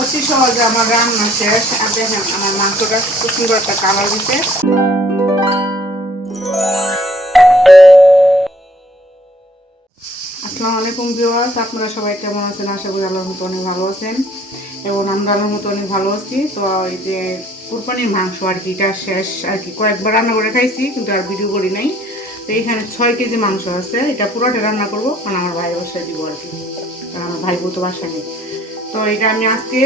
অতি সহজে আমার রান্না শেষ। আর দেখেন, আমার মাংসটা খুব সুন্দর একটা কালার দিতে আসসালামু আলাইকুম ভিউয়ার্স, আপনারা সবাই কেমন আছেন? আশা করি আল্লাহর মতো অনেক ভালো আছেন। এবং আমরা আল্লাহর মতো অনেক ভালো আছি। তো এই যে কুরবানির মাংস আর কি, এটা শেষ আর কি। কয়েকবার রান্না করে খাইছি, কিন্তু আর ভিডিও করি নাই। তো এখানে ছয় কেজি মাংস আছে। এটা পুরোটা রান্না করব কারণ আমার ভাই বাসায় দিব আর কি। কারণ আমার ভাই বউ তো বাসায় নেই। তো এটা আমি আজকে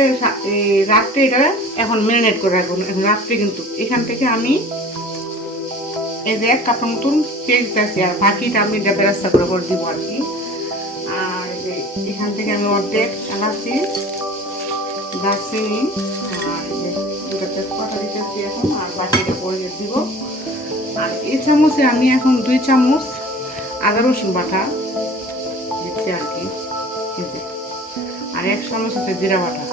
রাত্রে এটা এখন ম্যারিনেট করে রাখব। এখন রাত্রে কিন্তু এখান থেকে আমি এই যে এক কাপের মতন পেঁয়াজ দিতেছি আর বাকিটা আমি এটা ব্যবস্থা করে করে দিব আর কি। আর এখান থেকে আমি অর্ধেক এলাচি, দারচিনি, আর তেজপাতা দিতেছি এখন, আর বাকিটা করে দিব। আর এই চামচে আমি এখন দুই চামচ আদা রসুন বাটা দিচ্ছি আর কি। আর এক চামচ আছে জিরা বাটা।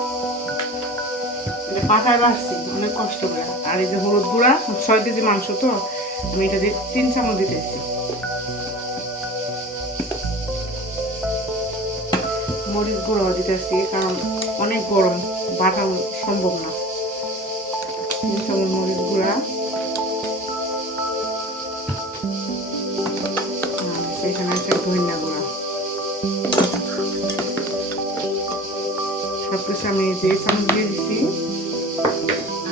এটা পাটায় বাড়ছি, অনেক কষ্ট করে। আর এই যে হলুদ গুঁড়া, ছয় কেজি মাংস তো, আমি এটা দিয়ে তিন চামচ দিতেছি। মরিচ গুঁড়ো দিতেছি, কারণ অনেক গরম, বাটা সম্ভব না। তিন চামচ মরিচ গুঁড়া। সেখানে আছে ধনিয়া গুঁড়া। সব আমি যে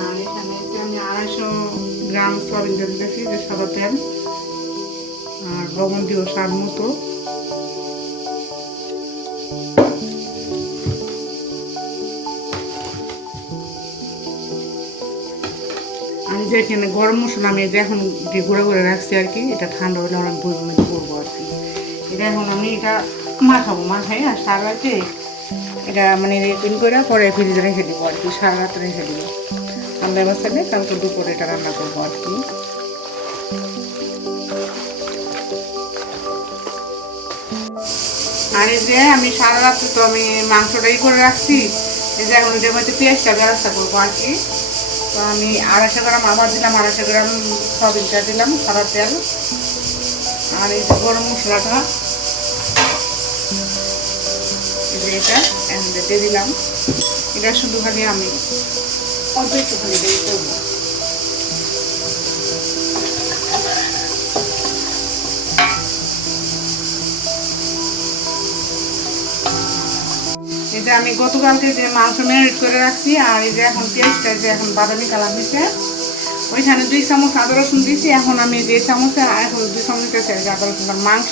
আর এখানে আমি আড়াইশো গ্রাম সয়াবিন তেল দিতেছি, যে সাদা তেল আর স্বাদ মতো। আমি যে এখানে গরম মশলা আমি যে এখন যে রাখছি আর কি, এটা ঠান্ডা হলে আমি বই মধ্যে করব আর কি। এটা এখন আমি এটা মাখাবো, মাখাই আর সারা এটা মানে রেপিন করে পরে ফ্রিজে রেখে দিব আর কি, সারা রাত রেখে দিব। ঠান্ডা অবস্থা নেই কালকে দুপুরে এটা রান্না করব আর কি। আর এই যে আমি সারা রাত্রে তো আমি মাংসটাই করে রাখছি, এই যে এখন এটার মধ্যে পেঁয়াজটা ব্যবস্থা করব আর কি। তো আমি আড়াইশো গ্রাম আবার দিলাম, আড়াইশো গ্রাম সয়াবিনটা দিলাম, সাদা তেল। আর এই যে গরম মশলাটা। এটা দিয়ে দিলাম। এটা শুধু খালি আমি। অল্প একটুখানি দিয়ে করব এই যে আমি গতকালকে যে মাংস ম্যারিনেট করে রাখছি, আর এই যে এখন পেঁয়াজটা যে এখন বাদামি কালার হয়েছে। ওইখানে দুই চামচ আদা রসুন দিয়েছি। এখন আমি যে চামচে এখন দুই চামচ আদা রসুন মাংস,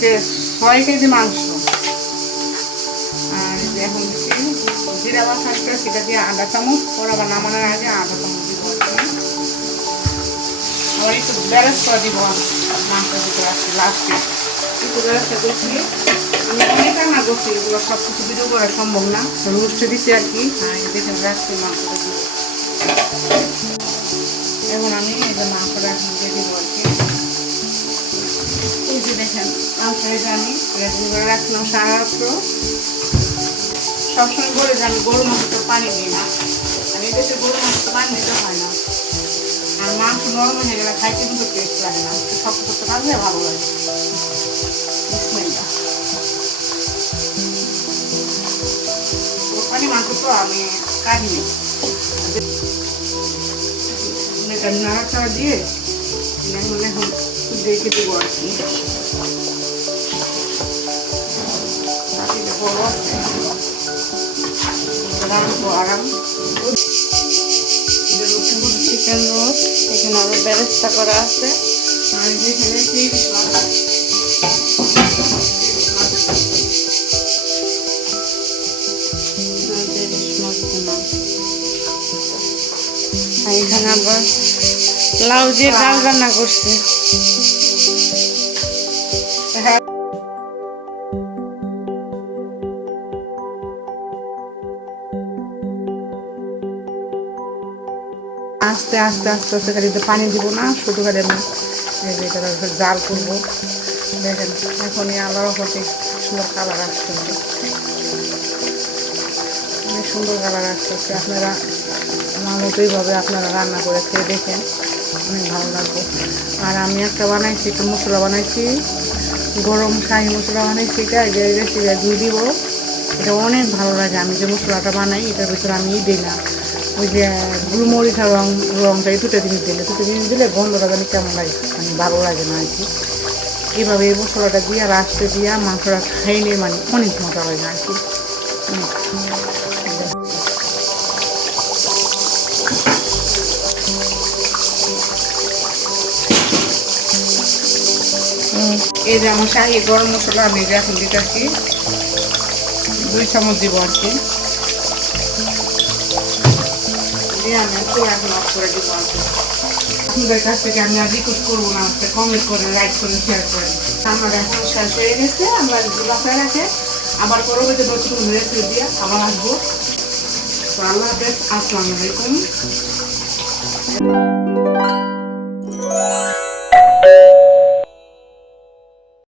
যে ছয় কেজি মাংস জিরা বাসাটা সেটা দিয়ে আধা চামচ ওর আবার নামানোর আগে আধা চামচ দিব আবার একটু ব্যালেন্স করে দিব মাংস দিতে রাখছি লাস্টে একটু ব্যবস্থা করছি আমি সব কিছু করা সম্ভব না। আর কি। হ্যাঁ রাখছি এখন আমি দিয়ে আর কি। এই যে দেখেন রাখলাম সারা সবসময় বলে যে আমি গরু মাংস পানি দিই না। আমি দেশে গরু মাংস পানি দিতে হয় না। আর মাংস নরম হয়ে গেলে খাইতে কিন্তু টেস্ট লাগে না। শক্ত করতে পারলে ভালো লাগে। কোরবানি মাংস তো আমি কাটিনি এটা নাড়াচাড়া দিয়ে এখন এখন দেখে দেবো আর কি। বড় চিকেন রোস্ট এখানে আরও ব্যবস্থা করা আছে এখানে আবার লাউ দিয়ে ডাল রান্না করছে। আস্তে আস্তে আস্তে আস্তে খালি পানি দিব না, শুধু খালি আমি জাল করব। দেখেন, এখনই আলাদা হতে সুন্দর কালার আসতেছে। অনেক সুন্দর কালার আসতেছে। আপনারা আমার মতো এইভাবে আপনারা রান্না করে খেয়ে দেখেন, অনেক ভালো লাগবে। আর আমি একটা বানাইছি, একটু মশলা বানাইছি, গরম শাহি মশলা বানাইছি এটা যে রেসিপিটা দিয়ে দিব। এটা অনেক ভালো লাগে, আমি যে মশলাটা বানাই, এটার ভিতরে আমি দিই না। ওই যে গুলমরিচ রং, রংটা, এই দুটো জিনিস দিলে, দুটো জিনিস দিলে গন্ধটা জানি কেমন লাগে মানে ভালো লাগে না আর কি এইভাবে এই মশলাটা দিয়ে রাস্তে দিয়ে মাংসটা খাইলে মানে অনেক মজা লাগে আর কি। এই যে আমার শাহি গরম মশলা আমি এখন দিতেছি, দুই চামচ দিব আর কি আর রিকোয়েস্ট করব না কমেন্ট করে লাইক করে শেয়ার করে আমার এখন শেষ হয়ে গেছে আমরা বাসায় রাখে আবার পরবর্তী নতুন রেসিপি দিয়ে আবার আসব তো আল্লাহ হাফেজ আসসালামু